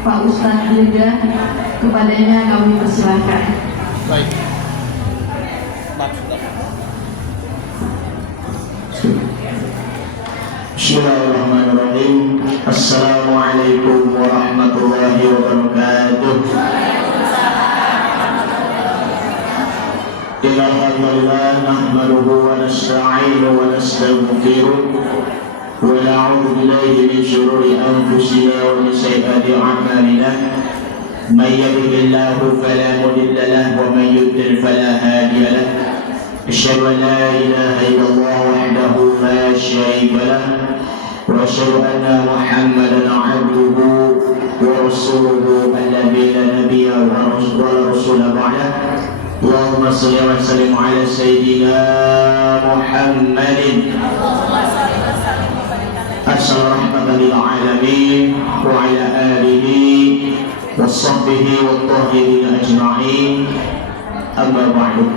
Pak Ustadz Dirga, kepadanya kami persilahkan. Baik. Bismillahirrahmanirrahim. Assalamualaikum warahmatullahi wabarakatuh. Alhamdulillah nahmaduhu wa nasta'inuhu wa nastaghfiruh wa na'udzu billahi min shururi anfusina wa min sayyiati a'malina. Man yahdihillahu fala mudilla lahu wa man yudlil fala hadiya lahu. Asyhadu an la ilaha illallah wahdahu la syarika lahu wa asyhadu anna Muhammadan 'abduhu wa rasuluhu alladzi la nabiyya wa rasula ba'dahu. Allahumma shalli wa sallim ala sayyidina Muhammadin arsala rahmatan lil alamin wa ala alihi wa sahbihi wa tahirin ajma'in. Amma ba'du.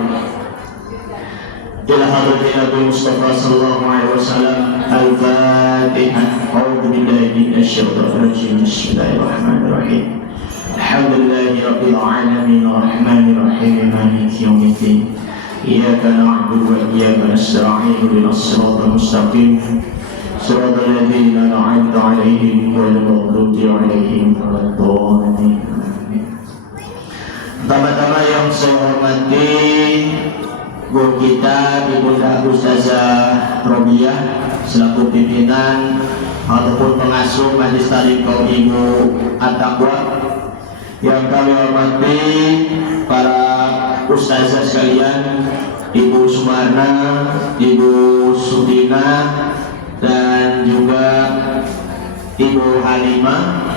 Ila hadratin Nabi Mustafa sallallahu alaihi wasallam. Al-Fatihah. A'udzu billahi minasy syaithanir rajim. Bismillahirrahmanirrahim. Alhamdulillahi rabbil alamin arrahmanir rahim maliki yaumiddin. Iyyaka na'budu wa iyyaka nasta'in ihdinas siratal mustaqim siratal ladzina an'amta 'alaihim ghairil maghdubi 'alaihim waladdallin. Pertama-tama yang saya hormati guru kita Ibunda Ustazah Robiah selaku pimpinan ataupun pengasuh Majelis Ta'lim Kaum Ibu At-Taqwa. Yang kami hormati para ustazah sekalian, Ibu Sumarna, Ibu Sudina, dan juga Ibu Halimah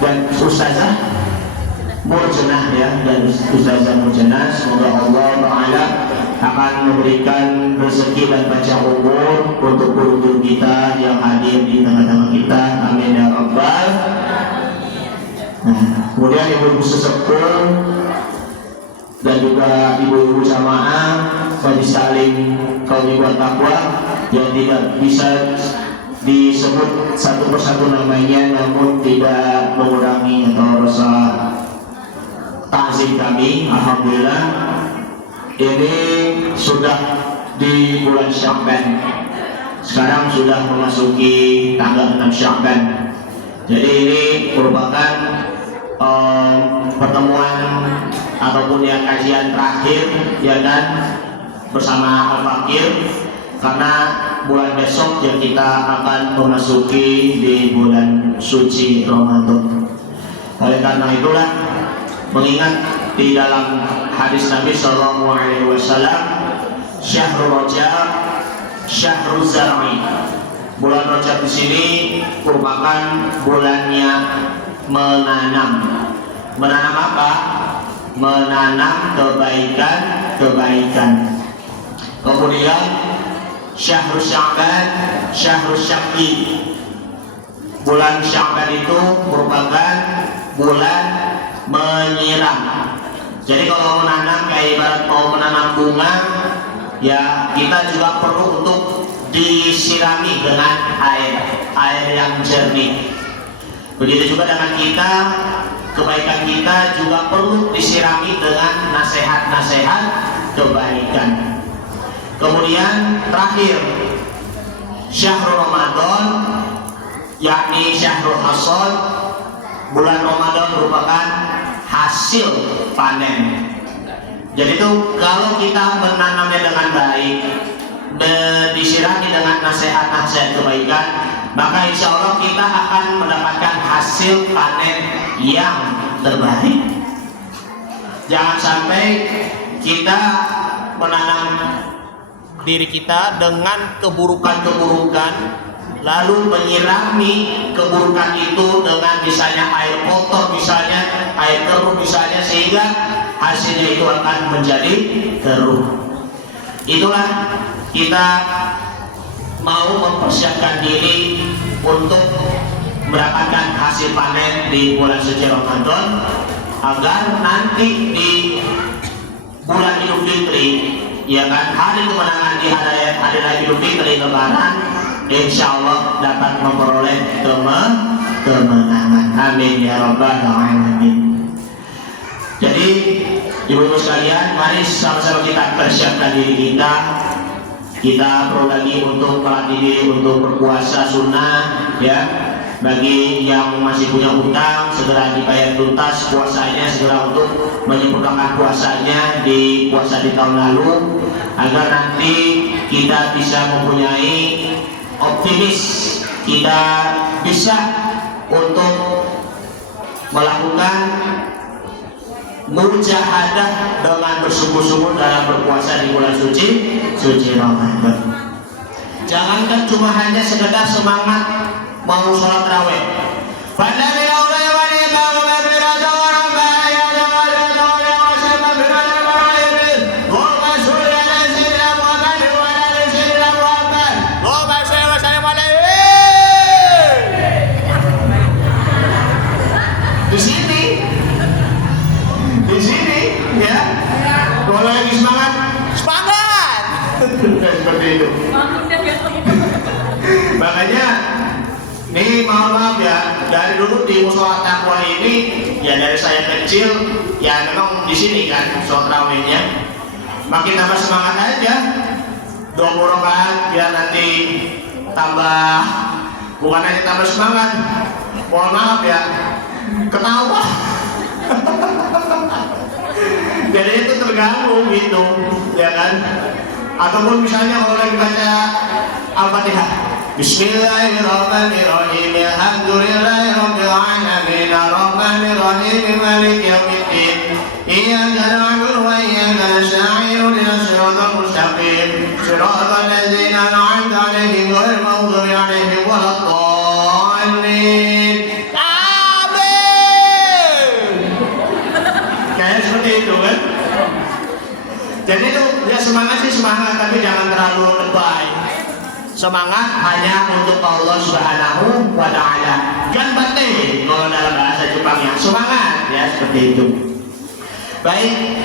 dan Ustazah Murjanah ya, dan Ustazah Murjanah. Semoga Allah Ta'ala akan memberikan rezeki dan panjang umur untuk guru-guru kita yang hadir di tengah-tengah kita. Amin ya Rabbal. Nah, kemudian ibu-ibu sesepuh dan juga ibu-ibu jamaah Majelis Ta'lim Kaum Ibu At-Taqwa yang tidak bisa disebut satu persatu namanya, namun tidak mengurangi atau rasa takzim kami. Alhamdulillah, ini sudah di bulan Sya'ban. Sekarang sudah memasuki tanggal 6 Sya'ban. Jadi ini merupakan pertemuan ataupun ya kajian terakhir ya kan bersama Al-Fakir, karena bulan besok ya kita akan memasuki di bulan suci Ramadan. Oleh karena itulah, mengingat di dalam hadis Nabi Sallallahu Alaihi Wasallam, Syahrul Rajab Syahrul Zar'i, bulan Rajab di sini merupakan bulannya menanam. Menanam apa? Menanam kebaikan. Kemudian Syahrul Sya'ban, Syahrul Syaqi. Bulan Sya'ban itu merupakan bulan menyiram. Jadi kalau menanam kayak ibarat mau menanam bunga, ya kita juga perlu untuk disirami dengan air yang jernih. Begitu juga dengan kita, kebaikan kita juga perlu disirami dengan nasihat-nasihat kebaikan. Kemudian terakhir Syahrul Ramadan, yakni Syahrul Hasad. Bulan Ramadan merupakan hasil panen. Jadi itu kalau kita menanamnya dengan baik, disirami dengan nasihat-nasihat kebaikan, maka insya Allah kita akan mendapatkan hasil panen yang terbaik. Jangan sampai kita menanam diri kita dengan keburukan-keburukan, lalu menyirami keburukan itu dengan misalnya air kotor, misalnya air keruh misalnya, sehingga hasilnya itu akan menjadi keruh. Itulah kita mau mempersiapkan diri untuk mendapatkan hasil panen di bulan suci Ramadan, agar nanti di bulan Idul Fitri, ya kan, hari kemenangan di hari raya Idul Fitri Lebaran, insya Allah dapat memperoleh kemenangan. Amin ya rabbal alamin. Jadi ibu-ibu sekalian, mari sama-sama kita persiapkan diri kita. Kita perlu lagi untuk melatih diri untuk berpuasa sunnah, ya. Bagi yang masih punya hutang, segera dibayar tuntas puasanya, segera untuk menyempurnakan puasanya di puasa di tahun lalu, agar nanti kita bisa mempunyai optimis, kita bisa untuk melakukan mujahadah dengan bersungguh-sungguh dalam berpuasa di bulan suci Ramadan. Jangankan cuma hanya sekedar semangat mau sholat raweh. Di sini, ya. Kalau lagi semangat, seperti itu. Makanya nih maaf ya, dari dulu di musola takwa ini ya, dari saya kecil ya memang di sini kan sholat rawihnya makin tambah semangat aja, 20 rakaat biar nanti tambah, bukan hanya tambah semangat, mohon maaf ya, ketawa. Jadi itu terganggu gitu, ya kan? Ataupun misalnya kalau lagi baca Al-Fatihah, Bismillahirrahmanirrahim, Alhamdulillahirabbil alamin, Arrahmanirrahim, Maliki yaumiddin, Iyyaka na'budu wa iyyaka nasta'in, ihdinas siratal mustaqim, siratal ladzina an'amta 'alaihim ghairil maghdubi 'alaihim waladdallin. Kayak seperti itu kan? Jadi itu ya, semangat sih semangat, tapi jangan terlalu lebay. Semangat hanya untuk Allah Subhanahu wa Ta'ala. Gan bate kalau dalam bahasa Jepangnya, semangat ya, seperti itu. Baik,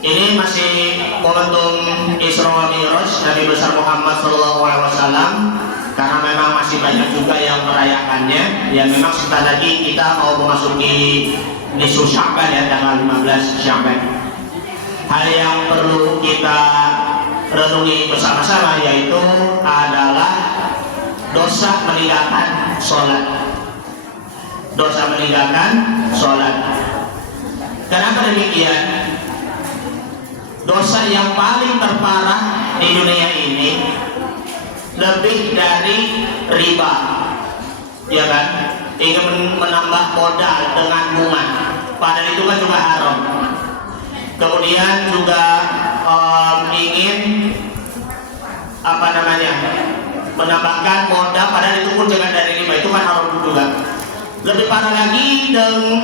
ini masih momentum Isra wa Mi'raj Nabi besar Muhammad SAW, karena memang masih banyak juga yang merayakannya. Ya memang sebentar lagi kita mau memasuki Nisfu Sya'ban ya, tanggal 15 Sya'ban. Hal yang perlu kita renungi bersama-sama yaitu adalah dosa meninggalkan sholat. Dosa meninggalkan sholat. Kenapa demikian? Dosa yang paling terparah di dunia ini lebih dari riba, ya kan? Ingin menambah modal dengan bunga, padahal itu kan juga haram. Kemudian juga ingin menambahkan modal, padahal itu pun jangan dari riba, itu kan haram juga. Lebih parah lagi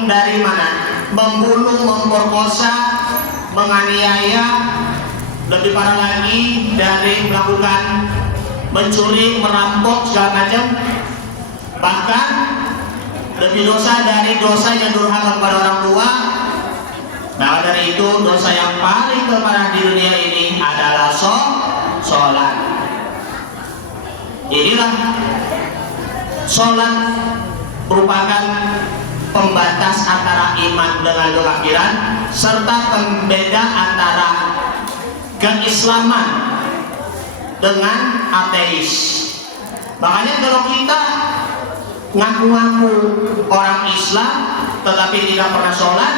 dari mana? Membunuh, memperkosa, menganiaya. Lebih parah lagi dari melakukan mencuri, merampok segala macam. Bahkan lebih dosa dari dosa yang durhaka kepada orang tua. Nah, dari itu dosa yang paling terparah di dunia ini adalah sholat. Inilah sholat merupakan pembatas antara iman dengan kekafiran, serta pembeda antara keislaman dengan ateis. Makanya kalau kita ngaku-ngaku orang Islam tetapi tidak pernah sholat,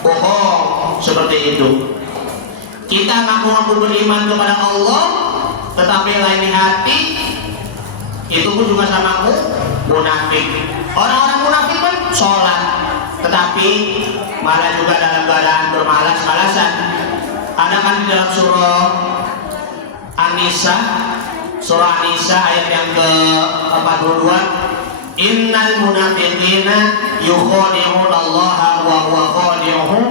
bohong seperti itu. Kita ngaku-ngaku beriman kepada Allah tetapi lain di hati, itu pun juga sama munafik. Orang-orang munafik pun sholat tetapi malah juga dalam keadaan bermalas-malasan. Ada kan di dalam surah An-Nisa, ayat yang ke-42, Innal munafiqina yukhadi'una Allah wa huwa khadi'uhum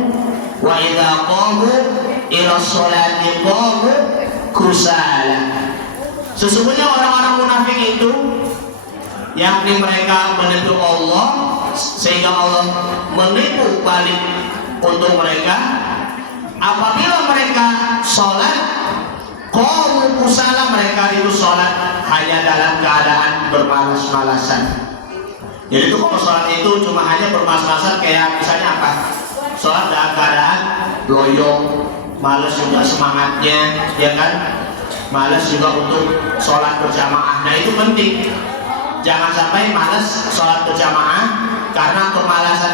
wa idza qamu ila sholati qamu kusala. Sesungguhnya orang-orang munafik itu, yakni mereka menipu Allah sehingga Allah menipu balik untuk mereka. Apabila mereka sholat, qamu kusala, mereka itu sholat hanya dalam keadaan bermalas-malasan. Jadi itu kalau sholat itu cuma hanya bermas-masan kayak misalnya apa? Sholat dalam keadaan loyo, malas juga semangatnya, ya kan? Malas juga untuk sholat berjamaah. Nah itu penting. Jangan sampai malas sholat berjamaah karena kemalasan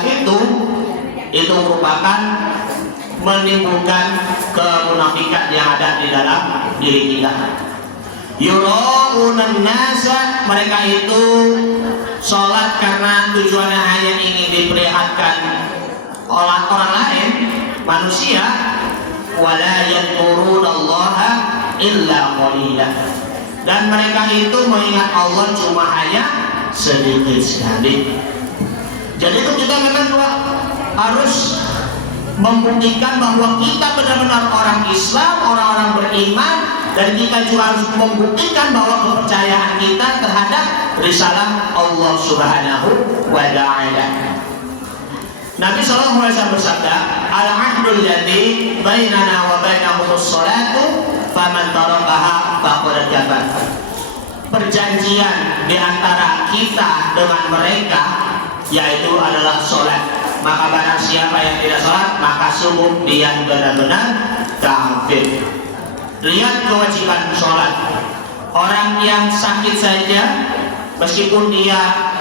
itu merupakan menimbulkan kemunafikan yang ada di dalam diri kita. Yura'unan nasa, mereka itu sholat karena tujuannya hanya ingin diperlihatkan oleh orang lain, manusia. Wala yadhkurunallaha illa qalila, dan mereka itu mengingat Allah cuma hanya sedikit sekali. Jadi itu kita memang juga harus membuktikan bahwa kita benar-benar orang Islam, orang-orang beriman, dan kita juga harus membuktikan bahwa kepercayaan kita terhadap risalah Allah Subhanahu wa ta'ala. Nabi SAW bersabda, al-ahdul ladzi bainana wa bainahumus sholatu faman tarakaha faqad kafar. Perjanjian di antara kita dengan mereka yaitu adalah sholat. Maka barang siapa yang tidak sholat, maka sungguh dia benar-benar kafir. Lihat kewajiban sholat. Orang yang sakit saja, meskipun dia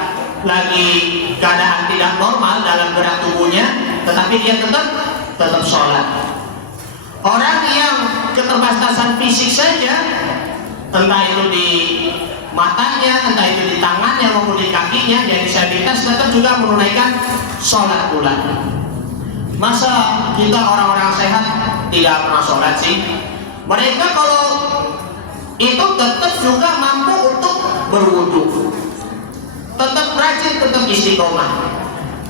lagi keadaan tidak normal dalam gerak tubuhnya, tetapi dia tetap sholat. Orang yang keterbatasan fisik saja, entah itu di matanya, entah itu di tangannya maupun di kakinya, yang disabilitas, tetap juga menunaikan sholat pula. Masa kita orang-orang sehat tidak pernah sholat sih? Mereka kalau itu tetap juga mampu untuk berwudu, tetap rajin, tetap istiqomah.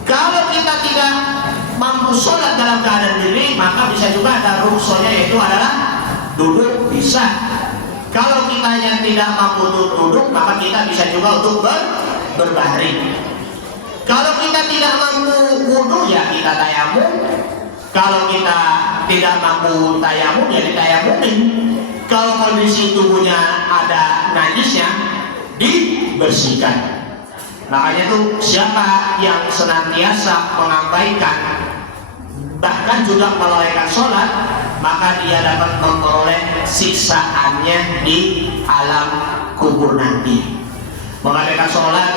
Kalau kita tidak mampu sholat dalam keadaan diri, maka bisa juga ada rukhsahnya, yaitu adalah duduk bisa. Kalau kita yang tidak mampu duduk, maka kita bisa juga untuk berbaring. Kalau kita tidak mampu wudu, ya kita tayamum. Kalau kita tidak mampu tayamum, ya ditayamumin. Kalau kondisi tubuhnya ada najisnya, dibersihkan. Makanya tuh siapa yang senantiasa mengabaikan bahkan juga melalaikan sholat, maka dia dapat memperoleh siksaannya di alam kubur nanti. Mengabaikan sholat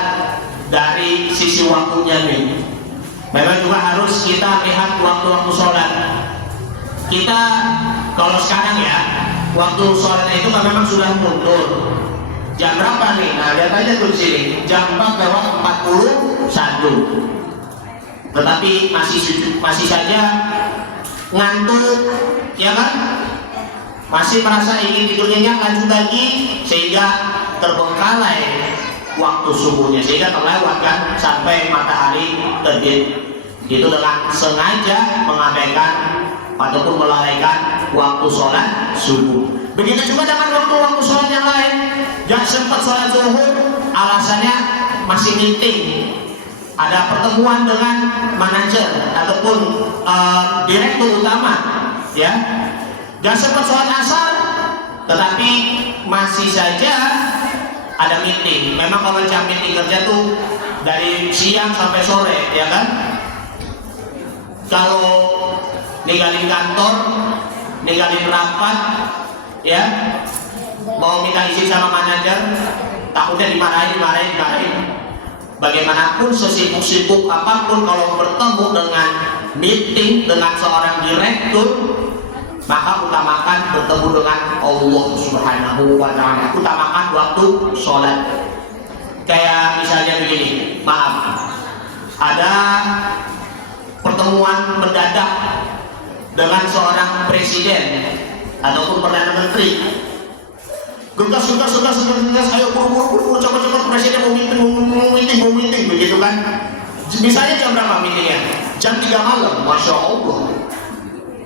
dari sisi waktunya nih, memang juga harus kita lihat waktu-waktu sholat. Kita kalau sekarang ya, waktu sholatnya itu kan memang sudah mundur. Jam berapa nih? Nah lihat aja tuh di sini, jam 4:41. Tetapi masih saja ngantuk, ya kan? Masih merasa ingin tidur nyenyak, lanjut lagi, sehingga terbengkalai waktu subuhnya, sehingga terlewatkan sampai matahari terbit. Itu dengan sengaja mengabaikan ataupun melalaikan waktu sholat subuh. Begitu juga dengan waktu-waktu sholat yang lain. Jangan sempat sholat zuhur, alasannya masih meeting, ada pertemuan dengan manajer ataupun direktur utama, ya. Jangan sempat sholat asar, tetapi masih saja ada meeting. Memang kalau jam meeting kerja tuh dari siang sampai sore, ya kan? Kalau ninggalin kantor, ninggalin rapat, ya, mau minta izin sama manajer, takutnya dimarahin. Bagaimanapun sesibuk-sibuk apapun, kalau bertemu dengan meeting dengan seorang direktur, maka utamakan bertemu dengan Allah Subhanahu wa ta'ala. Utamakan waktu sholat. Kayak misalnya begini, maaf, ada pertemuan mendadak dengan seorang presiden ataupun perdana menteri. Gegas, ayo buru-buru, cepat presiden mau meeting, begitu kan? Misalnya jam berapa meetingnya? Jam 3 malam, Masya Allah.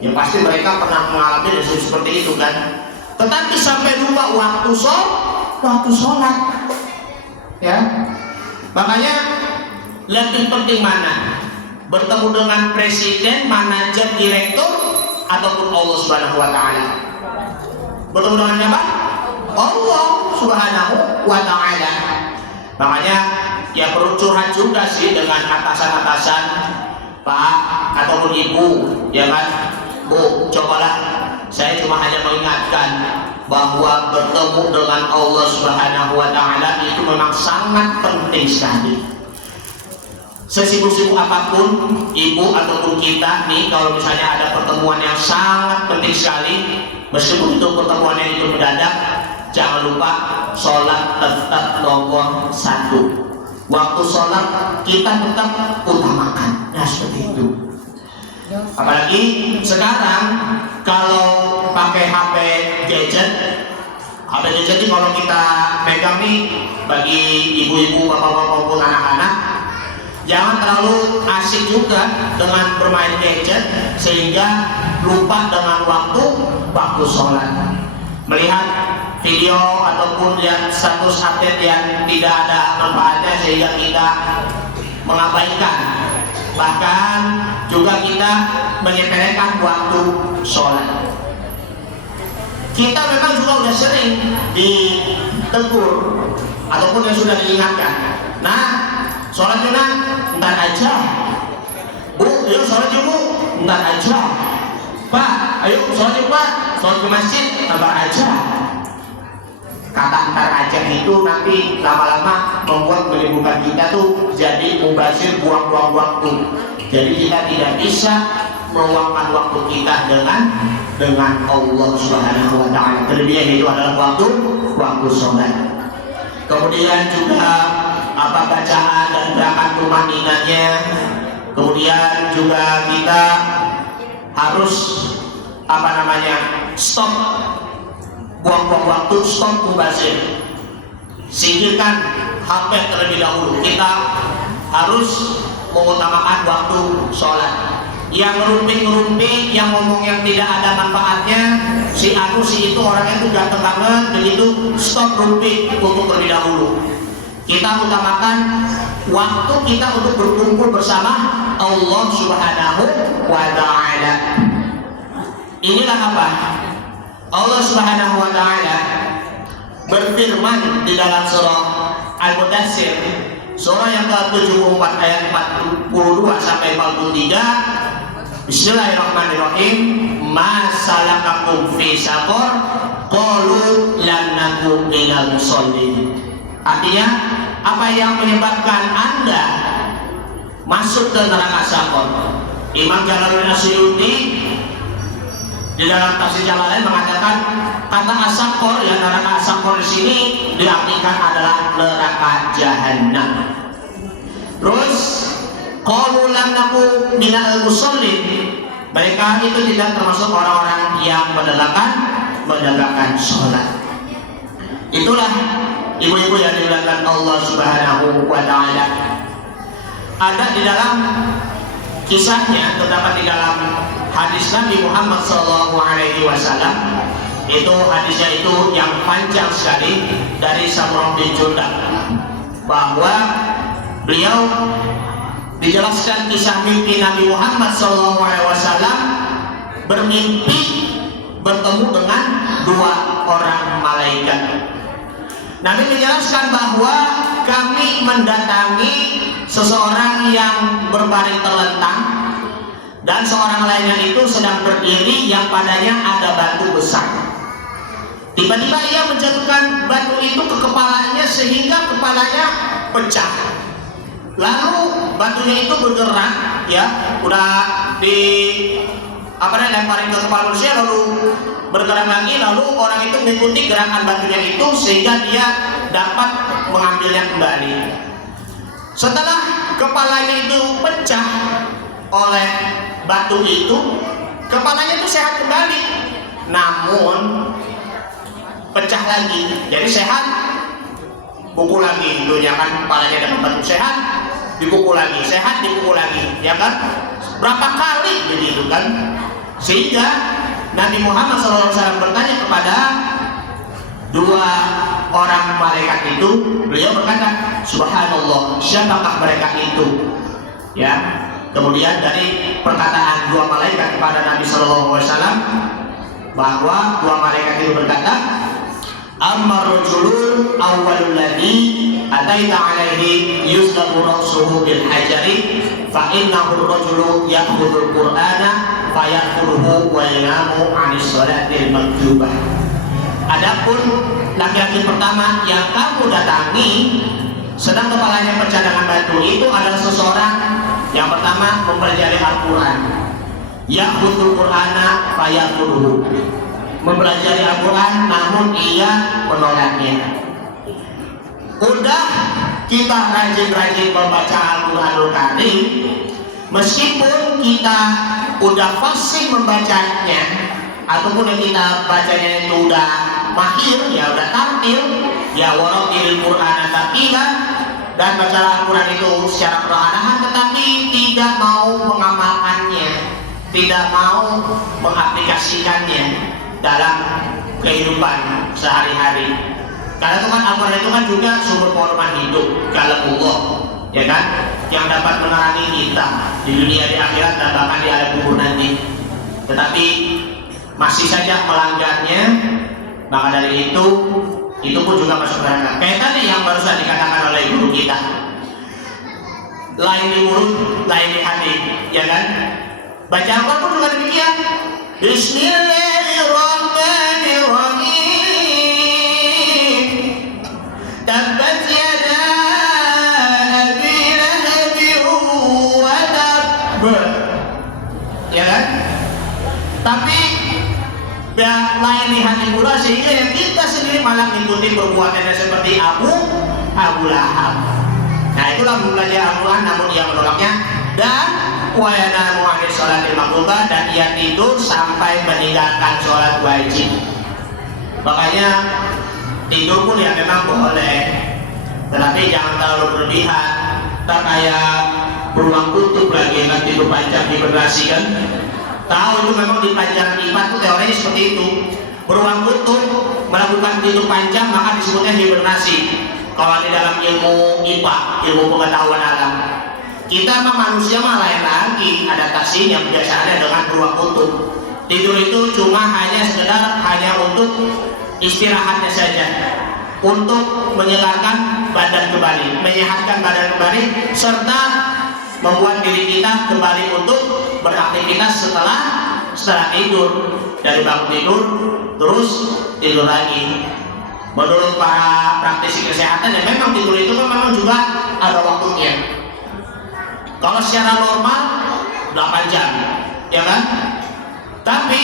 Ya pasti mereka pernah mengalami seperti itu kan? Tetapi sampai lupa waktu sholat, ya. Makanya lebih penting mana? Bertemu dengan presiden, manajer, direktur, ataupun Allah Subhanahu wa ta'ala? Bertemu dengan siapa? Allah Subhanahu wa ta'ala. Makanya ya perlu curhat juga sih dengan atasan-atasan Pak ataupun Ibu, ya kan? Bu, cobalah, saya cuma hanya mengingatkan bahwa bertemu dengan Allah Subhanahu wa Ta'ala itu memang sangat penting sekali. Sesibuk-sibuk apapun ibu ataupun kita nih, kalau misalnya ada pertemuan yang sangat penting sekali, meskipun itu pertemuannya itu mendadak, jangan lupa sholat tetap nomor 1. Waktu sholat kita tetap utamakan. Nah, seperti itu. Apalagi sekarang kalau pakai HP gadget ini kalau kita pegang nih, bagi ibu-ibu, bapak-bapak maupun anak-anak, jangan terlalu asik juga dengan bermain gadget sehingga lupa dengan waktu sholat. Melihat video ataupun lihat status update yang tidak ada manfaatnya sehingga kita mengabaikan, bahkan juga kita menyepelekan waktu sholat. Kita memang juga sudah sering ditegur ataupun yang sudah diingatkan. Nah, sholat juga ntar aja. Bu, ayo sholat yuk bu, ntar aja. Pak, ayo sholat yuk pak, sholat ke masjid, ntar aja. Kata ntar aja itu nanti lama-lama membuat menimbulkan kita tuh jadi mubazir, buang-buang waktu. Jadi kita tidak bisa meluangkan waktu kita dengan Allah Subhanahu wa Ta'ala. Terlebih itu adalah waktu sholat. Kemudian juga bacaan dan gerakan tumaninahnya. Kemudian juga kita harus stop buang-buang waktu, stop mubazir. Singkirkan HP terlebih dahulu. Kita harus mengutamakan waktu sholat. Yang ngerumpi, yang ngomong yang tidak ada manfaatnya, si itu orangnya itu ganteng banget, begitu, stop rumpi untuk terlebih dahulu. Kita utamakan waktu kita untuk berkumpul bersama Allah Subhanahu wa Ta'ala. Inilah apa? Allah Subhanahu wa Ta'ala berfirman di dalam surah Al-Mudaththir, surah yang ke-74 ayat 42 sampai 43. Bismillahirrahmanirrahim. Ma salakakum fi saqar? Qalu lam naku minal musallin. Artinya, apa yang menyebabkan Anda masuk ke neraka Saqar? Imam Jalaluddin Asyuyuti di dalam tafsir Jalalain mengatakan kata As-Saqar, ya neraka As-Saqar di sini diartikan adalah neraka Jahannam. Terus qalu lam naku minal musallin, mereka itu tidak termasuk orang-orang yang menegakkan sholat. Itulah ibu-ibu yang dimuliakan Allah Subhanahu wa Ta'ala. Ada di dalam kisahnya, terdapat di dalam hadis Nabi Muhammad SAW. Itu hadisnya itu yang panjang sekali dari Samurah bin Jundab, bahwa beliau dijelaskan kisah mimpi Nabi Muhammad SAW bermimpi bertemu dengan 2 orang malaikat. Nabi menjelaskan bahwa kami mendatangi seseorang yang berbaring terlentang dan seorang lainnya itu sedang berdiri yang padanya ada batu besar. Tiba-tiba ia menjatuhkan batu itu ke kepalanya sehingga kepalanya pecah. Lalu batunya itu bergerak, ya, udah lemparin ke kepala manusia, lalu bergerak lagi, lalu orang itu mengikuti gerakan batunya itu sehingga dia dapat mengambilnya kembali. Setelah kepalanya itu pecah oleh batu itu, kepalanya itu sehat kembali, namun pecah lagi. Jadi sehat, pukul lagi, itunya kan, kepalanya dengan batu sehat, dipukul lagi, sehat, dipukul lagi, ya kan? Berapa kali begitu kan? Sehingga Nabi Muhammad SAW bertanya kepada 2 orang malaikat itu, beliau berkata, Subhanallah, siapakah mereka itu? Ya. Kemudian dari perkataan 2 malaikat kepada Nabi SAW, bahwa 2 malaikat itu berkata, Amma rajulun awwalul ladzi ataita alaihi yusdabu ra'suhu bil hajari fa innahu ar-rajulu ya'khudhu al-Qur'ana fayakhudhuhu wa yanamu 'anis shalatil maktubah. Adapun laki-laki pertama yang kamu datangi sedang kepalanya pecah dengan batu, itu adalah seseorang yang pertama mempelajari Al-Quran, ya'khudhul Qur'ana fayakhudhuhu, mempelajari Al-Quran namun ia menolaknya. Udah kita rajin-rajin membaca Al-Quranul Karim, meskipun kita udah fasih membacanya ataupun yang kita bacanya itu udah mahir, ya udah tartil, ya warattilil Qur'ana tartila, dan baca Al-Quran itu secara perlahan, tetapi tidak mau mengamalkannya, tidak mau mengaplikasikannya dalam kehidupan sehari-hari. Karena itu kan Al-Quran itu kan juga sumber pengorbanan hidup, kalamullah, ya kan, yang dapat menerangi kita di dunia, di akhirat, dan bahkan di alam kubur nanti. Tetapi masih saja melanggarnya, maka dari itu pun juga masuk neraka. Kayak tadi yang barusan dikatakan oleh guru kita, lain di mulut, lain di hati, ya kan? Baca Al-Quran pun juga demikian. Bismillahirrahmanirrahim. Tabbat yada abi lahabin wa tabb. Ya kan? Tapi lain di hati pula, sehingga yang kita sendiri malah mengikuti perbuatannya seperti Abu Lahab. Nah, itulah belajar Al-Quran namun ia menolaknya, dan wa yanamu 'anis shalatil maktubah, dan ia tidur sampai meninggalkan sholat wajib. Makanya tidur pun ya memang boleh, tetapi jangan terlalu berlebihan. Tak kayak beruang kutub lagi kan, tidur panjang hibernasi kan. Tahu itu memang di pelajaran IPA itu teorinya seperti itu. Beruang kutub melakukan tidur panjang maka disebutnya hibernasi. Kalau di dalam ilmu IPA, ilmu pengetahuan alam, kita mah manusia mah lain lagi adaptasinya, kebiasaannya dengan beruang kutub. Tidur itu cuma hanya sekedar untuk istirahatnya saja, untuk menyegarkan badan kembali, menyehatkan badan kembali, serta membuat diri kita kembali untuk beraktivitas setelah tidur. Dari bangun tidur terus tidur lagi. Menurut para praktisi kesehatan, ya memang tidur itu kan memang juga ada waktunya. Kalau secara normal 8 jam, ya kan? Tapi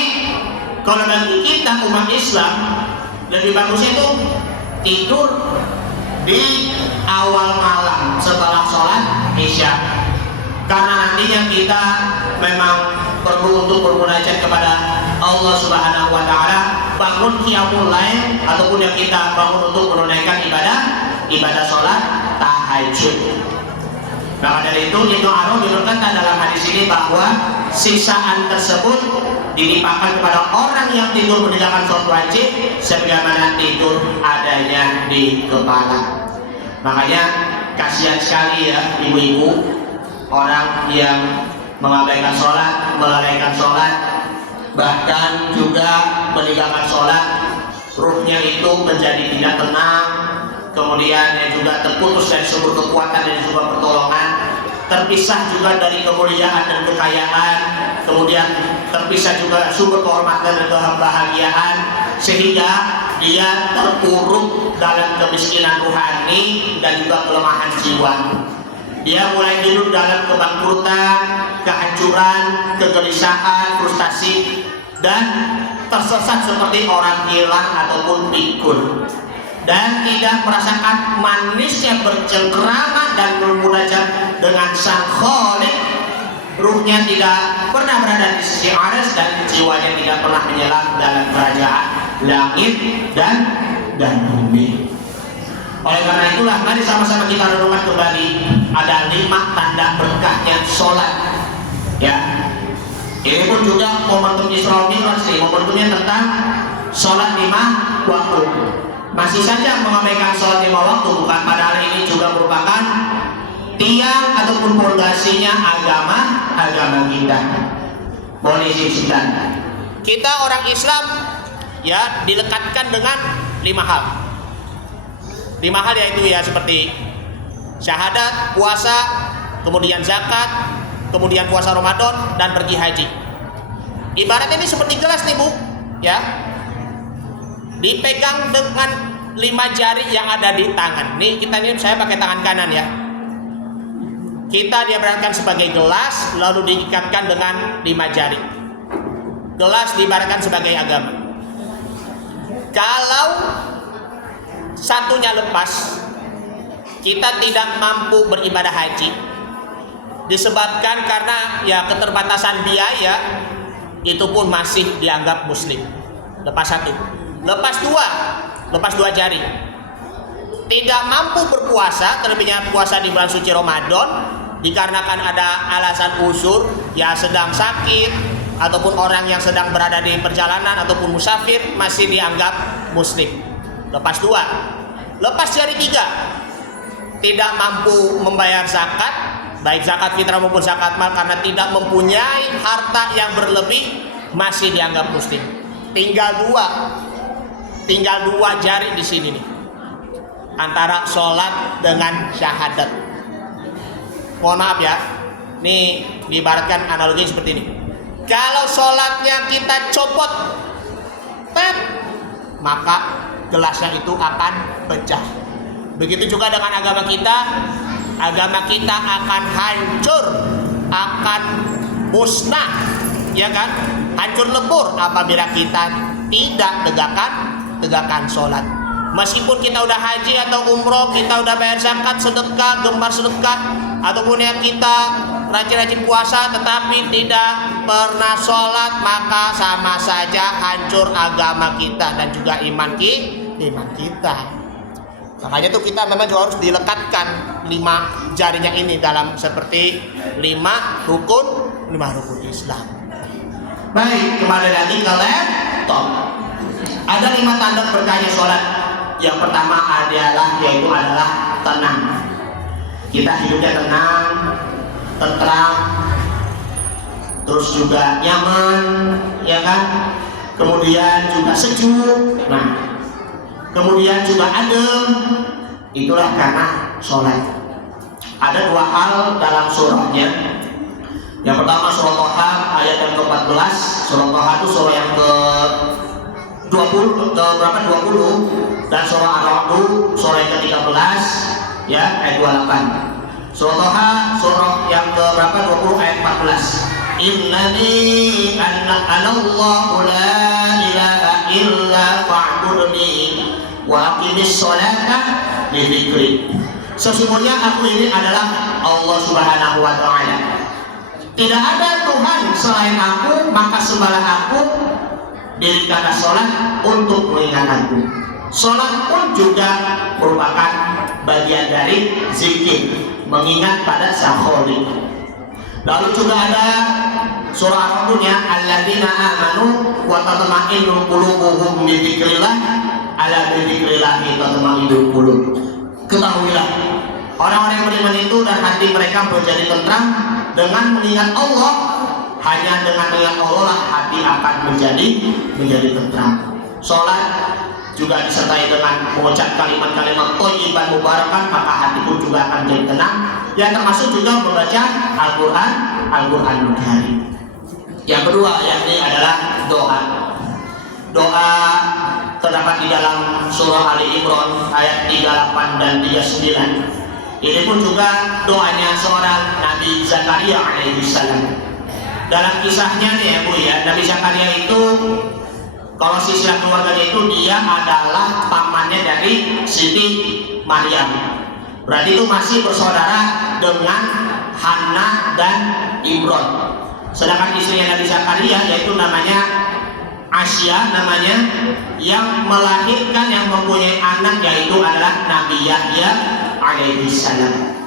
kalau bagi kita umat Islam, lebih bagus itu tidur di awal malam setelah sholat Isya, karena nantinya kita memang perlu untuk bermunajat kepada Allah Subhanahu wa Ta'ala, bangun qiyamul lail, ataupun yang kita bangun untuk menunaikan ibadah sholat tahajud. Maka dari itu Ibnu Arabi berkata dalam hadis ini bahwa sisaan tersebut dilimpahkan kepada orang yang tidur meninggalkan sholat wajib sebagaimana tidur adanya di kepala. Makanya kasihan sekali ya ibu-ibu, orang yang mengabaikan sholat, melalaikan sholat, bahkan juga meninggalkan sholat, ruhnya itu menjadi tidak tenang, kemudian juga terputus dari sumber kekuatan dan juga pertolongan, terpisah juga dari kemuliaan dan kekayaan, kemudian terpisah juga sumber kehormatan dan kebahagiaan, sehingga dia terpuruk dalam kemiskinan rohani dan juga kelemahan jiwa. Dia mulai hidup dalam kebangkrutan, kehancuran, kegelisahan, frustasi, dan tersesat seperti orang hilang ataupun pikun, dan tidak merasakan manisnya bercengkrama dan bermunajat dengan Sang Khalik. Ruhnya tidak pernah berada di sisi aras dan jiwanya tidak pernah menyelam dalam kerajaan langit dan bumi. Oleh karena itulah, mari sama-sama kita renungkan kembali ada 5 tanda berkahnya sholat. Ya, ini pun juga momentum Isra Mi'raj, momentumnya tentang sholat 5 waktu. Masih saja mengabaikan sholat 5 waktu, bukan, padahal ini juga merupakan tiang ataupun fondasinya agama kita. Boleh diisikan. Kita orang Islam ya dilekatkan dengan 5 hal. 5 hal yaitu ya seperti syahadat, puasa, kemudian zakat, kemudian puasa Ramadan dan pergi haji. Ibarat ini seperti gelas nih Bu, ya. Dipegang dengan 5 jari yang ada di tangan. Nih saya pakai tangan kanan ya. Kita diibaratkan sebagai gelas lalu diikatkan dengan 5 jari. Gelas diibaratkan sebagai agama. Kalau satunya lepas, kita tidak mampu beribadah haji disebabkan karena ya keterbatasan biaya, itu pun masih dianggap muslim. Lepas 1, lepas 2 jari. Tidak mampu berpuasa, terlebihnya puasa di bulan suci Ramadan dikarenakan ada alasan uzur, ya sedang sakit ataupun orang yang sedang berada di perjalanan ataupun musafir, masih dianggap muslim. Lepas 2, lepas jari 3, tidak mampu membayar zakat, baik zakat fitrah maupun zakat mal, karena tidak mempunyai harta yang berlebih, masih dianggap muslim. Tinggal 2 jari di sini nih, antara sholat dengan syahadat. Mohon maaf ya, nih diibaratkan analogi seperti ini. Kalau sholatnya kita copot, maka gelasnya itu akan pecah. Begitu juga dengan agama kita akan hancur, akan musnah, ya kan? Hancur lebur apabila kita tidak tegakkan sholat. Meskipun kita udah haji atau umroh, kita udah bayar zakat, sedekah, gemar sedekah, ataupun yang kita rajin-rajin puasa tetapi tidak pernah sholat, maka sama saja hancur agama kita dan juga iman kita. Makanya tuh kita memang juga harus dilekatkan 5 jarinya ini dalam seperti 5 rukun Islam. Baik, kembali lagi ke laptop. Ada 5 tanda berkahnya sholat. Yang pertama adalah tenang. Kita hidupnya tenang, tentram, terus juga nyaman, ya kan? Kemudian juga sejuk. Nah, kemudian juga adem. Itulah karena sholat. Ada 2 hal dalam surahnya. Yang pertama surah Toha ayat yang ke-14. Surah Toha itu surah yang ke-20, dan surah Ar-Ra'd surah yang ke-13 ya ayat 28. Surah Toha surah yang ke-20 ayat 14. Innani anallahu la ilaha illa fa'budni wa aqimis sholata li dzikri. Sesungguhnya aku ini adalah Allah Subhanahu wa taala. Tidak ada Tuhan selain aku, maka sembahlah aku, dirikanlah sholat untuk mengingat aku. Sholat pun juga merupakan bagian dari zikir, mengingat pada Sang Khaliq. Lalu juga ada surah Ar-Ra'd-nya, alladzina amanu wa tatma'innu qulubuhum bi dzikrillah, ala bi dzikrillah tatma'innul qulub. Ketahuilah, orang-orang yang beriman itu dan hati mereka menjadi tentram dengan mengingat Allah. Hanya dengan mengingat Allah lah hati akan menjadi tentram. Sholat juga disertai dengan mengucap kalimat-kalimat thayyiban mubarakan, maka hati pun juga akan menjadi tenang. Yang termasuk juga membaca Al-Qur'anul Karim. Yang kedua yakni adalah doa. Doa terdapat di dalam surah Ali Imran ayat 38 dan 39. Ini pun juga doanya seorang Nabi Zakaria alaihissalam. Dalam kisahnya nih ya Bu ya, Nabi Zakaria itu kalau silsilah keluarganya itu dia adalah pamannya dari Siti Maryam. Berarti itu masih bersaudara dengan Hannah dan Imran. Sedangkan istrinya Nabi Zakaria yaitu namanya Asya namanya, yang melahirkan, yang mempunyai anak yaitu adalah Nabi Yahya alaihissalam.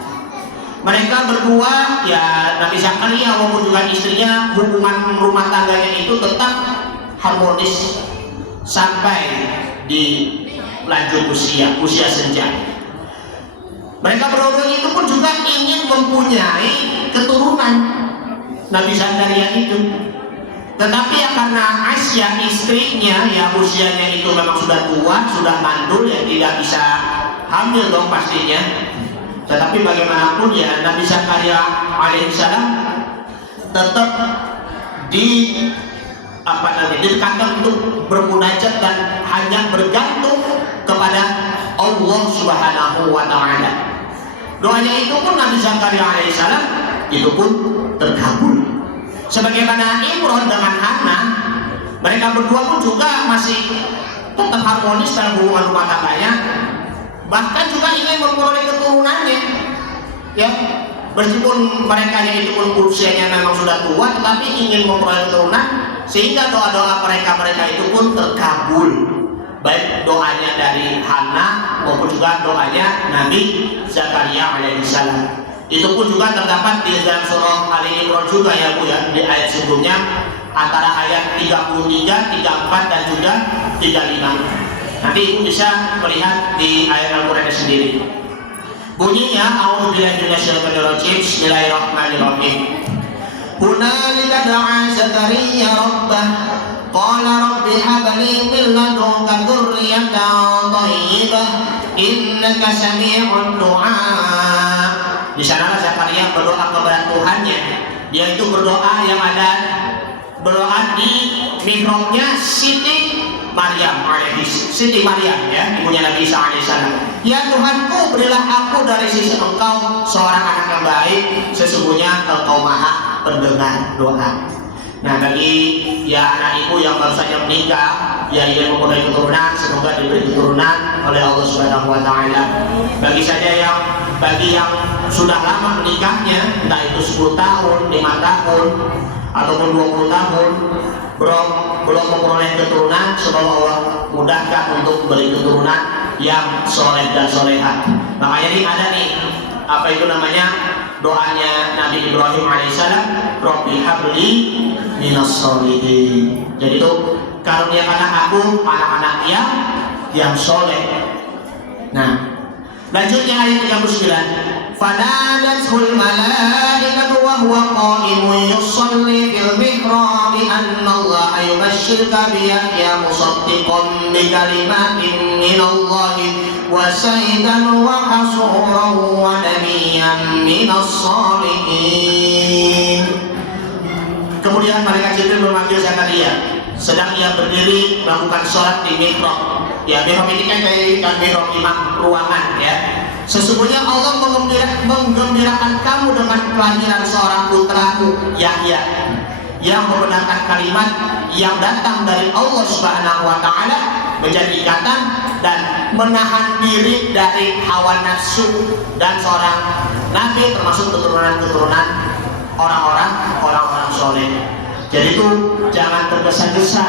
Mereka berdua ya, Nabi Zakaria maupun juga istrinya, hubungan rumah tangganya itu tetap harmonis sampai di lanjut usia senja. Mereka berdua itu pun juga ingin mempunyai keturunan Nabi Zakaria itu. Tetapi ya karena Asya istrinya ya usianya itu memang sudah tua, sudah mandul, ya tidak bisa hamil dong pastinya. Tetapi bagaimanapun ya Nabi Zakaria alaihissalam tetap didekatkan untuk bermunajat dan hanya bergantung kepada Allah Subhanahu wa Ta'ala. Doanya itu pun Nabi Zakaria alaihissalam itu pun terkabul. Sebagaimana Imran dengan Hannah, mereka berdua pun juga masih tetap harmonis dalam hubungan rumah tangganya, bahkan juga ingin memperoleh keturunannya. Ya, meskipun mereka yang itu pun usianya memang sudah tua, tetapi ingin memperoleh keturunan, sehingga doa-doa mereka itu pun terkabul. Baik doanya dari Hannah maupun juga doanya Nabi Zakaria alaihissalam. Itu pun juga terdapat di dalam surah Al-Imran juga ya Bu ya, di ayat sebelumnya antara ayat 33, 34 dan juga 35. Nanti Ibu bisa melihat di ayat Al-Quran sendiri. Bunyinya A'udzubillahi minasyaitonir rajim. Bismillahirrahmanirrahim. Hunalika da'a Zakaria rabbah qala rabbi habli min ladunka dzurriyyatan thayyibah innaka sami'ud du'a. Di sanalah Zakaria berdoa kepada Tuhannya. Dia itu berdoa yang ada berdoa di mihrabnya Siti Maryam ya, ibunya Nabi Isa alaihissalam. Ya Tuhanku, berilah aku dari sisi Engkau seorang anak yang baik, sesungguhnya Engkau maha pendengar doa. Nah, bagi ya anak ibu yang baru saja menikah, ya ingin mempunyai keturunan, semoga diberi keturunan oleh Allah Subhanahu wa Ta'ala. Bagi yang sudah lama menikahnya, entah itu 10 tahun, 5 tahun, ataupun 20 tahun, belum memperoleh keturunan, semoga Allah mudahkan untuk beri keturunan yang soleh dan solehah. Makanya ini ada nih, apa itu namanya, doanya Nabi Ibrahim alaihissalam, Rabbi habli minas sholihin. Jadi itu karuniakanlah aku anak-anak yang soleh. Nah, lanjutnya ayat 39. Fanadatul malaikatu wa huwa qa'imun yusalli fil mihrab anna Allah yubashshiruka bi Yahya musaddiqan bi kalimatin min Allah wa sayyidan wa hasuran wa nabiyyan minas shalihin. Kemudian malaikat Jibril memanggil Zakaria sedang ia berdiri melakukan sholat di mihrab. Ya, mihrab ini kan kayak mihrab imam ruangan ya. Sesungguhnya Allah menggembirakan kamu dengan kelahiran seorang putraku Yahya yang membenarkan kalimat yang datang dari Allah Subhanahu wa Ta'ala, menjadi ikatan dan menahan diri dari hawa nafsu, dan seorang nabi termasuk keturunan-keturunan orang-orang soleh. Jadi itu jangan tergesa-gesa,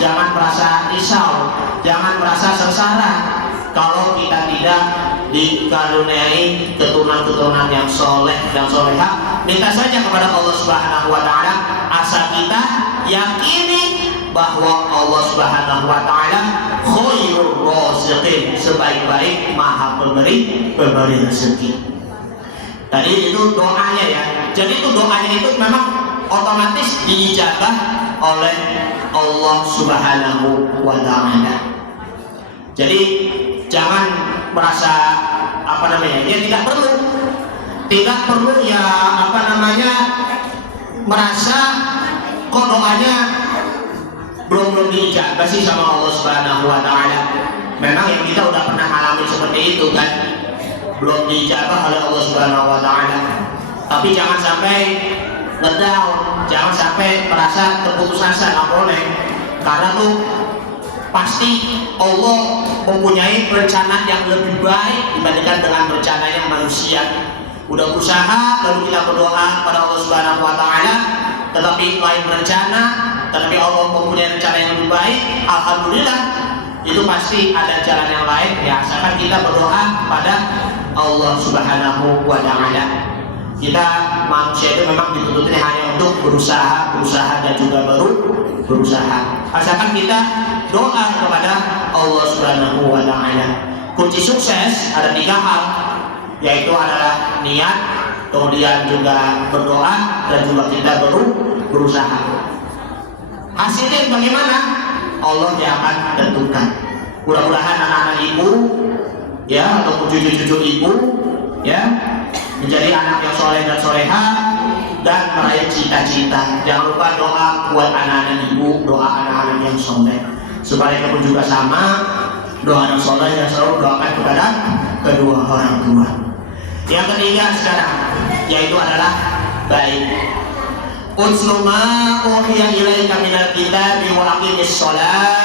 jangan merasa risau, jangan merasa sengsara kalau kita tidak dikaruniai keturunan-keturunan yang soleh dan solehah. Minta saja kepada Allah Subhanahu wa Ta'ala, asal kita yakini bahwa Allah Subhanahu wa Ta'ala khairur raziqin, sebaik-baik maha pemberi rezeki. Tadi itu doanya ya. Jadi itu doanya itu memang otomatis diijabah oleh Allah Subhanahu wa Ta'ala. Jadi jangan merasa ya tidak perlu ya merasa kok doanya belum diijabah sih sama Allah Subhanahu wa Ta'ala. Memang yang kita udah pernah alami seperti itu kan, belum diijabah oleh Allah Subhanahu wa Ta'ala. Tapi jangan sampai ngedown, jangan sampai merasa terputus asa, nggak boleh. Karena tuh pasti Allah mempunyai rencana yang lebih baik dibandingkan dengan rencananya manusia. Udah berusaha lalu kita berdoa pada Allah Subhanahu wa Ta'ala, tetapi lain rencana, tetapi Allah mempunyai rencana yang lebih baik. Alhamdulillah, itu pasti ada jalan yang lain ya, asalkan kita berdoa pada Allah Subhanahu wa Ta'ala. Kita manusia itu memang dituntut hanya untuk berusaha dan juga berusaha. Asalkan kita doa kepada Allah Subhanahu wa Ta'ala. Kunci sukses ada 3 hal, yaitu adalah niat, kemudian juga berdoa, dan juga kita berusaha. Hasilnya bagaimana? Allah yang akan tentukan. Mudah-mudahan anak-anak ibu ya, ataupun cucu-cucu ibu, ya, menjadi anak yang soleh dan soleha dan meraih cita-cita. Jangan lupa doa buat anak-anak ibu, doa anak-anak yang soleh. Sebaliknya pun juga sama, doa anak soleh yang selalu doakan kepada kedua orang tua. Yang ketiga sekarang, yaitu adalah baik. Utslu ma uhiya ilaika minal kitabi wa aqimis shalah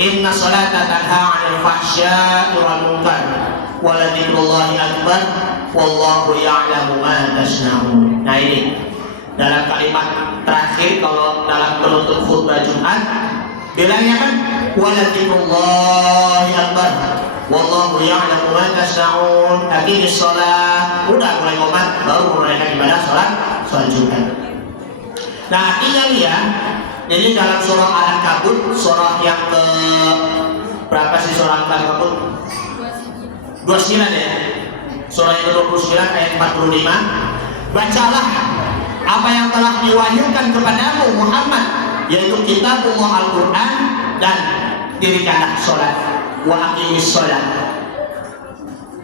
inna sholata tanha 'anil fahsya'i wal munkar wa la dzikrullahi akbar wallahu ya'lamu ma tasna'un. Nah, ini dalam kalimat terakhir kalau dalam penutup khutbah Jumat bilangnya kan wa la dzikrullahi akbar wallahu ya'lamu ma tasna'un. Aqimis shalah, udah mulai qomat baru menunaikan ibadah sholat Jumat. Nah, artinya ya, jadi dalam surah Al-Ankabut, surah yang ke berapa sih surah Al-Ankabut? 29 ya. Surah yang ke-29 ayat 45. Bacalah apa yang telah diwahyukan kepadamu Muhammad, yaitu kitabullah Al-Qur'an, dan dirikanlah sholat. Wa aqimis sholat.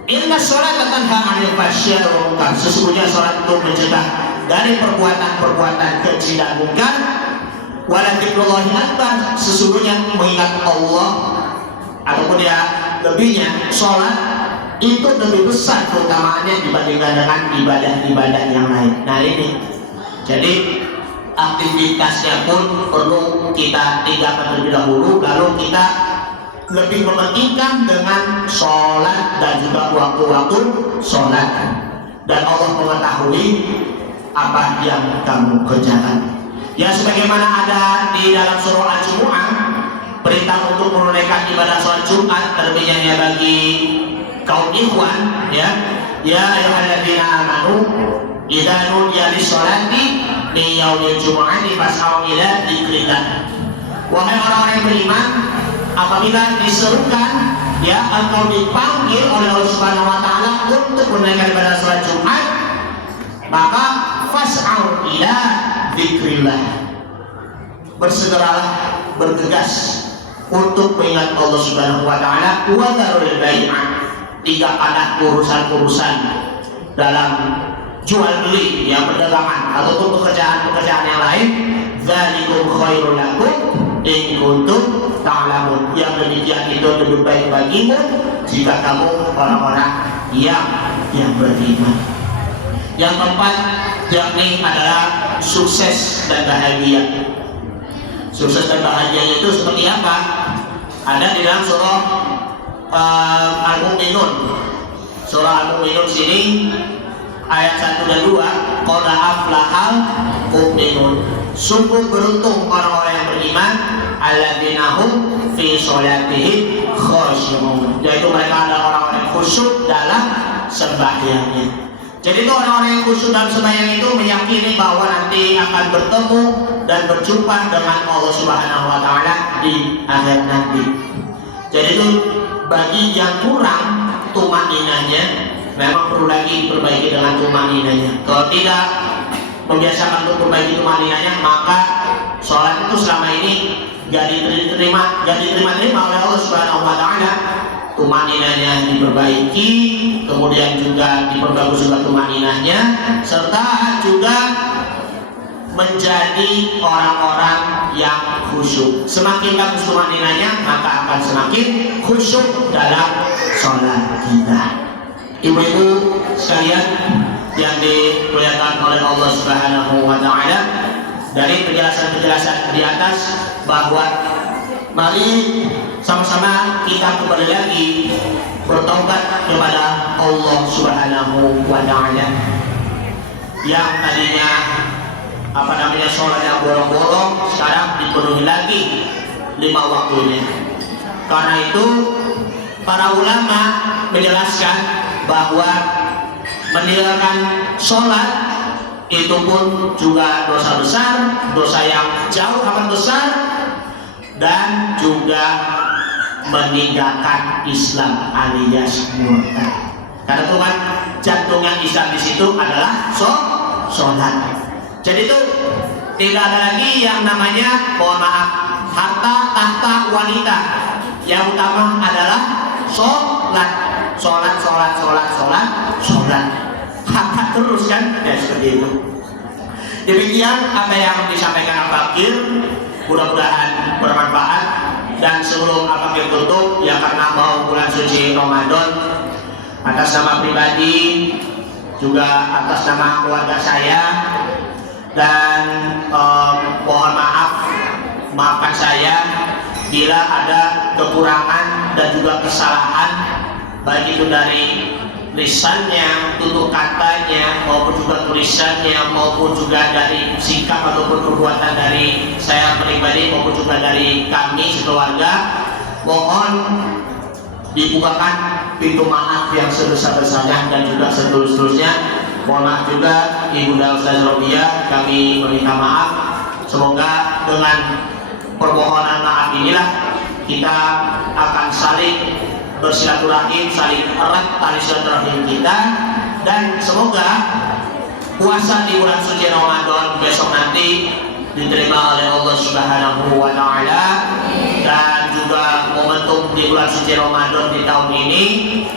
Inna sholata tanha 'anil fahsya'i wal munkar. Sesungguhnya sholat itu mencegah dari perbuatan-perbuatan keji dan mungkar. Wala dzikrullahi akbar, sesungguhnya mengingat Allah ataupun ya lebihnya sholat itu lebih besar keutamaannya dibandingkan dengan ibadah-ibadah yang lain. Nah, ini jadi aktivitasnya pun perlu kita tinggalkan terlebih dahulu, lalu kita lebih mementingkan dengan sholat dan juga waktu-waktu sholat, dan Allah mengetahui apa yang kamu kerjakan. Ya, sebagaimana ada di dalam surah Al-Jumu'ah, perintah untuk menunaikan ibadah sholat Jumat, terlebihnya bagi kaum ikhwan, ya ayyuhalladzina amanu idza nudiya lis-sholati min yaumil jumu'ati fas'au ila dzikrillah. Wahai orang-orang yang beriman, apabila diserukan, ya, atau dipanggil oleh Allah Subhanahu wa taala untuk menunaikan ibadah sholat Jumat, maka fas'au ila dzikrillah, bersegeralah, bergegas untuk mengingat Allah Subhanahu wa taala. Wa dzarul bai'ah, tinggalkanlah urusan-urusan dalam jual beli, yang perdagangan ataupun pekerjaan-pekerjaan yang lain. Dzalikum khairul lakum in kuntum ta'lamun. Yang demikian itu lebih baik bagimu jika kamu orang-orang yang beriman. Yang keempat, yakni adalah sukses dan bahagia. Sukses dan bahagia itu seperti apa? Ada di dalam surah Al-Mu'minun. Surah Al-Mu'minun sini ayat 1 dan 2, qad aflahal mu'minun. Sungguh beruntung orang-orang yang beriman, alladzina hum fi sholatihim khashi'un, yaitu mereka adalah orang-orang yang khusyuk dalam sembahyangnya. Jadi itu orang-orang yang khusyuk dalam sembahyang itu meyakini bahwa nanti akan bertemu dan berjumpa dengan Allah Subhanahu wa taala di akhir nanti. Jadi itu bagi yang kurang tumaninahnya, memang perlu lagi diperbaiki dengan tumaninahnya. Kalau tidak membiasakan untuk perbaiki tumaninahnya, maka sholat itu selama ini gak diterima oleh Allah Subhanahu wa taala. Tumaninahnya diperbaiki, kemudian juga diperbagus juga tumaninahnya, serta juga menjadi orang-orang yang khusyuk. Semakin bagus tumaninahnya, maka akan semakin khusyuk dalam sholat kita. Ibu-ibu sekalian yang dimuliakan oleh Allah Subhanahu wa taala, dari penjelasan-penjelasan di atas bahwa mari sama-sama kita kembali lagi bertaubat kepada Allah Subhanahu wa taala. Yang tadinya sholat yang bolong-bolong sekarang dipenuhi lagi 5 waktunya. Karena itu para ulama menjelaskan bahwa meninggalkan sholat itu pun juga dosa besar, dosa yang jauh amat besar, dan juga meninggalkan Islam alias murtad. Karena itu kan jantungnya Islam di situ adalah sholat. Jadi itu tidak ada lagi yang namanya, mohon maaf, harta, tahta, wanita. Yang utama adalah sholat. sholat, kata terus kan, ya seperti itu. Demikian apa yang disampaikan Al-Fakir, mudah-mudahan bermanfaat. Dan sebelum Al-Fakir tutup, ya karena mau bulan suci Ramadan, atas nama pribadi, juga atas nama keluarga saya, dan mohon maafkan saya bila ada kekurangan dan juga kesalahan, baik itu dari lisannya, tutur katanya, maupun juga tulisannya, maupun juga dari sikap ataupun perbuatan dari saya pribadi, maupun juga dari kami sekeluarga. Mohon dibukakan pintu maaf yang sebesar-besarnya dan juga setulus-tulusnya. Mohon maaf juga Ibunda Ustazah Robiah, kami meminta maaf. Semoga dengan permohonan maaf inilah kita akan saling bersilaturahim, saling erat tali silaturahim kita, dan semoga puasa di bulan suci Ramadan besok nanti diterima oleh Allah Subhanahu wa Ta'ala, dan juga momentum di bulan suci Ramadan di tahun ini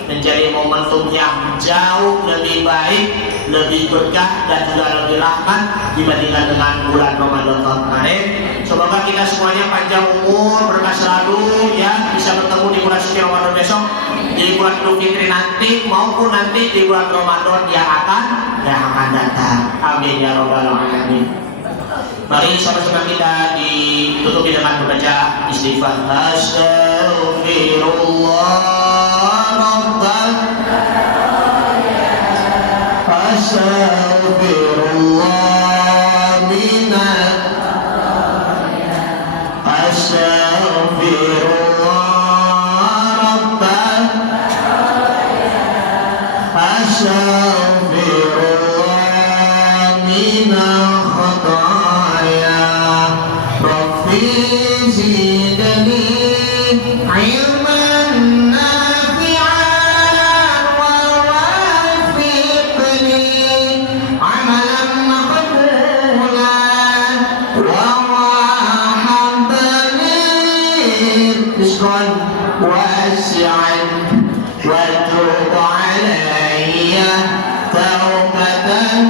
menjadi momentum yang jauh lebih baik, lebih berkah, dan juga lebih rahmat dibandingkan dengan bulan Ramadan tahun kemarin. Semoga kita semuanya panjang umur, berkah selalu, ya, bisa bertemu di bulan suci Ramadan besok, di bulan Idul Fitri nanti, maupun nanti di bulan Ramadan yang akan datang. Amin ya rabbal alamin. Mari sama-sama kita ditutupi dengan membaca istighfar. Astaghfirullah rabbal astaghfirullah minal astaghfirullah rabbal astaghfirullah minal khataaya rabbi zidni ilman nafi'an wa wafiqni amalan maqbulan wa wahabni rizqan wasi'an wa tub alayya tawbatan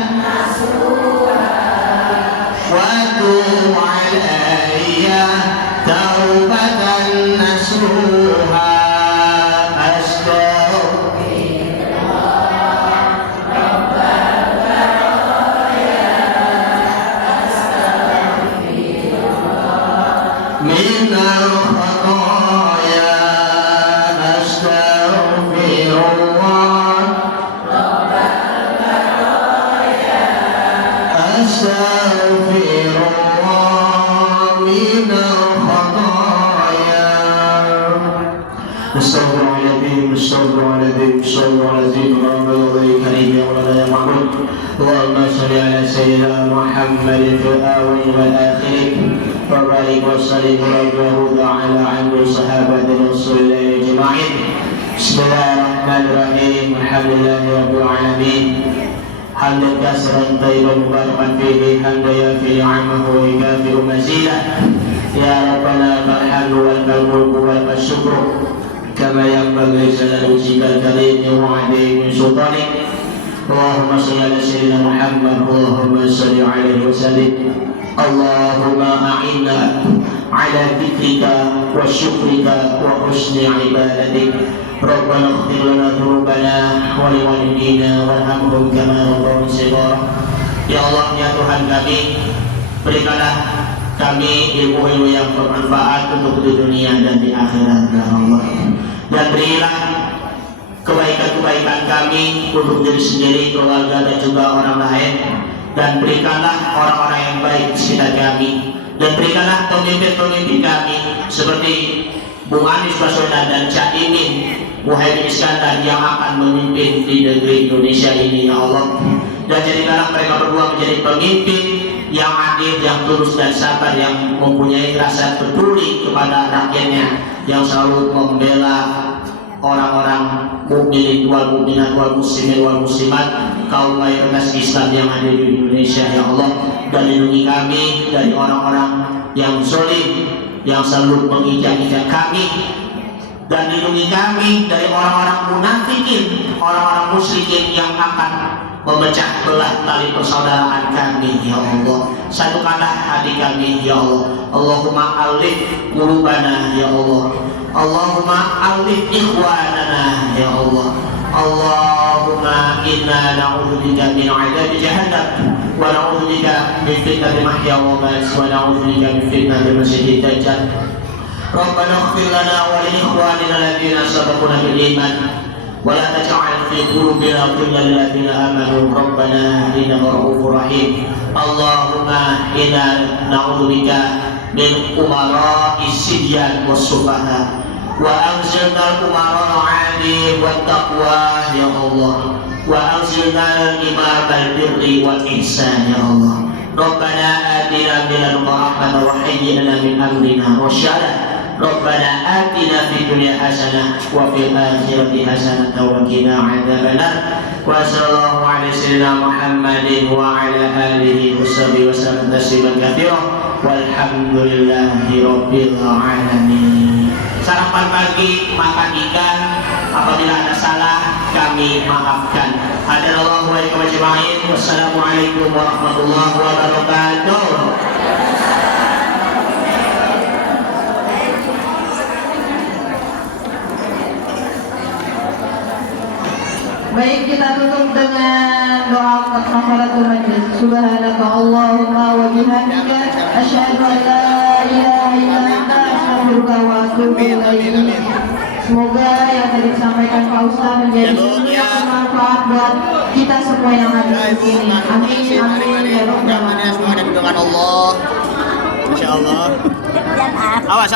وَتُوبْ عَلَيَّ تَوْبَةً نَصُوحًا من الخطايا أستغفر الله أستغفر الله من الخطايا نستغفر العظيم نستغفر العظيم نستغفر العظيم اللهم يرضي كريم يا مولانا يا معبود اللهم صل على سيدنا محمد في الأولين والآخرين وبارك وسلم وبارك على عند صحابة رسول الله أجمعين. بسم الله الرحمن الرحيم الحمد لله رب العالمين حمدا كثيرا طيبا مباركا فيه حمدا يافي نعمه ويكافئ مزيدا يا ربنا لك الحمد ولك الملك ولك الشكر كما ينبغي لجلال وجهك الكريم وعظيم سلطانك. اللهم صل على سيدنا محمد اللهم صل عليه وسلم. اللهم أعنا على ذكرك وشكرك وحسن عبادتك. ربنا اغفر لنا ذنوبنا ولوالدينا وارحمهم كما ربونا صغارا. Ya Allah, ya Tuhan kami, berikanlah kami ilmu-ilmu yang bermanfaat untuk di dunia dan di akhirat, ya Allah. Dan berilah kebaikan-kebaikan kami untuk diri sendiri, keluarga, dan juga orang lain. Dan berikanlah orang-orang yang baik di sekitar kami. Dan berikanlah pemimpin-pemimpin kami seperti Bung Anies Baswedan dan Caimin Muhaimin Iskandar yang akan memimpin di negeri Indonesia ini, ya Allah. Dan jadikanlah mereka berdua menjadi pemimpin yang adil, yang tulus dan sabar, yang mempunyai rasa peduli kepada rakyatnya, yang selalu membela orang-orang mukminin wal mukminat wal muslimin wal muslimat, kaum mayoritas Islam yang ada di Indonesia, ya Allah. Dan lindungi kami dari orang-orang yang zalim, yang selalu menginjak-injak kami dan lindungi kami dari orang-orang munafikin, orang-orang musyrikin yang akan memecah belah tali persaudaraan kami, ya Allah. Satukanlah hati kami, ya Allah. Allahumma alif qulubana, ya Allah. Allahumma alif ikhwanana, ya Allah. Allahumma inna na'udzubika min 'adzabi jahannam wa na'udzubika min fitnatil mahya wa mamat wa na'udzubika min fitnatil masiihid dajjal. Rabbana ighfir lana wa li ikhwanina alladziina sabaquna bil iman wa la taj'al fi qulubina ghillan lil ladziina aamanu rabbana innaka ra'ufur rahim. Allahumma inna na'udzubika min umara'is sibyan was sufaha wa anzilna al-umara al-'adil wat taqwa, ya Allah. Wa anzilna al-imam al-birri wal ihsan, ya Allah. Rabbana atina min ladunka rahmatan wa hayyi lana min amrina rasyada. Rabbana atina fid dunya hasanah wa fil akhirati hasanah wa qina adzabannar. Wa sallallahu ala sayyidina Muhammadin wa ala alihi washabihi wasallam tasliman katsiran. Walhamdulillahi rabbil alamin. Sarapan pagi, makan ikan. Apabila ada salah, kami maafkan. Hadanallahu wa iyyakum ajma'in. Wassalamualaikum warahmatullahi wabarakatuh. Baik, kita tutup dengan doa kafaratul majlis. Subhanaka Allahumma wa bihamdika asyhadu an la ilaha illa anta astaghfiruka wa atubu ilaik. Semoga yang tadi disampaikan Pak Ustaz menjadi bermanfaat buat kita semua yang ada di sini. Amin amin ya rabbal alamin. Semoga dengan Allah. Insyaallah. Awas.